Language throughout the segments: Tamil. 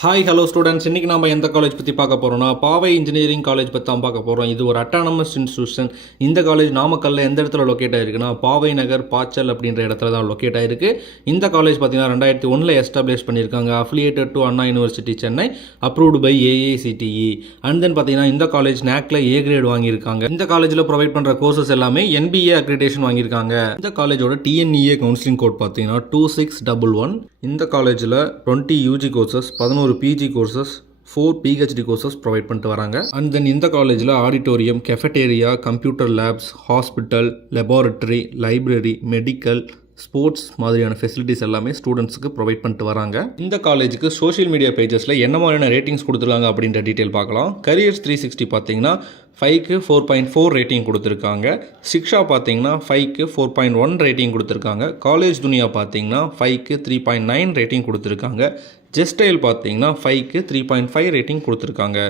ஹாய் ஹலோ ஸ்டூடெண்ட்ஸ், இன்றைக்கி நம்ம எந்த காலேஜ் பற்றி பார்க்க போகிறோம்னா பாவை இன்ஜினியரிங் காலேஜ் பற்றி தான் பார்க்க போகிறோம். இது ஒரு அட்டானமஸ் இன்ஸ்டியூஷன். இந்த காலேஜ் நாமக்கல்லில் எந்த இடத்துல லொக்கேட் ஆகிருக்குன்னா பாவை நகர் பாச்சல் அப்படின்ற இடத்துல தான் லொக்கேட் ஆகிருக்கு. இந்த காலேஜ் பார்த்தீங்கன்னா 2001 எஸ்டாப்ளிஷ் பண்ணியிருக்காங்க. Affiliated to Anna university Chennai, approved by AICTE. And then பார்த்தீங்கன்னா இந்த காலேஜ் NACல A கிரேட் வாங்கியிருக்காங்க. இந்த காலேஜில் ப்ரொவைட் பண்ணுற கோர்சஸ் எல்லாமே NBA அக்ரிடேஷன் வாங்கியிருக்காங்க. இந்த காலேஜோட TNEA கவுன்சிலிங் கோட் பார்த்தீங்கன்னா 2611. இந்த காலேஜில் 20 UG courses, 11 PG courses, 4 PhD courses provide பண்ணிட்டு வராங்க. அண்ட் தென் இந்த காலேஜில் auditorium, cafeteria, computer labs, hospital, laboratory, library, medical, sports மாதிரியான ஃபெசிலிட்டிஸ் எல்லாமே ஸ்டூடெண்ட்ஸுக்கு ப்ரொவைட் பண்ணிட்டு வராங்க. இந்த காலேஜுக்கு சோஷியல் மீடியா பேஜஸில் என்ன மாதிரியான ரேட்டிங்ஸ் கொடுத்துருக்காங்க அப்படின்ற டீட்டெயில் பார்க்கலாம். கரியர்ஸ் 360 பார்த்தீங்கன்னா 5க்கு 4.4 ரேட்டிங் கொடுத்துருக்காங்க. சிக்ஷா பார்த்தீங்கன்னா 5க்கு 4.1 ரேட்டிங் கொடுத்துருக்காங்க. காலேஜ் துனியா பார்த்தீங்கன்னா 5க்கு 3.9 ரேட்டிங் கொடுத்துருக்காங்க. ஜெஸ்டைல் பார்த்தீங்கன்னா 5க்கு 3.5 ரேட்டிங் கொடுத்துருக்காங்க.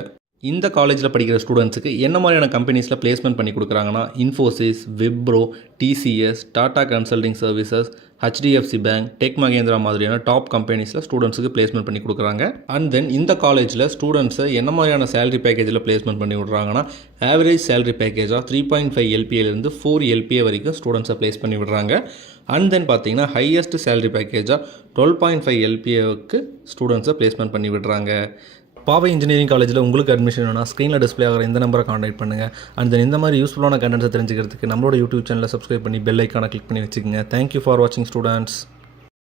இந்த காலேஜில் படிக்கிற ஸ்டூடெண்ட்ஸுக்கு என்ன மாதிரியான கம்பெனிஸில் பிளேஸ்மெண்ட் பண்ணி கொடுக்குறாங்கன்னா Infosys, Wipro, TCS, Tata consulting services, HDFC bank, tech Mahindra மாதிரியான டாப் கம்பெனிஸில் ஸ்டூடெண்ட்ஸுக்கு பிளேஸ்மெண்ட் பண்ணி கொடுக்குறாங்க. அண்ட் தென் இந்த காலேஜில் ஸ்டூடெண்ட்ஸை என்ன மாதிரியான சேலரி பேக்கேஜில் பிளேஸ்மெண்ட் பண்ணி விடுறாங்கன்னா ஆவரேஜ் சேலரி பேக்கேஜாக 3.5 LPAலேருந்து 4 LPA வரைக்கும் ஸ்டூடெண்ட்ஸை பிளேஸ் பண்ணி விடுறாங்க. அண்ட் தென் பார்த்தீங்கன்னா ஹையஸ்ட் சேலரி பேக்கேஜாக 12.5 LPAவுக்கு ஸ்டூடெண்ட்ஸை பிளேஸ்மெண்ட் பண்ணி விடுறாங்க. பாவை இன்ஜினியரிங் காலேஜில் உங்களுக்கு அட்மிஷன் வேணும்னா ஸ்க்ரீனில் டிஸ்பிளே ஆகிற இந்த நம்பரை காண்டாக்ட் பண்ணுங்கள். அண்ட் தென் இந்த மாதிரி யூஸ்ஃபுல்லான கண்டென்ட்ஸை தெரிஞ்சுக்கிறதுக்கு நம்மளோட யூடியூப் சேனலை சப்ஸ்கிரைப் பண்ணி பெல் ஐக்கானை கிளிக் பண்ணி வச்சுக்கோங்க. தேங்க்யூ ஃபார் வாட்சிங் ஸ்டூடெண்ட்ஸ்.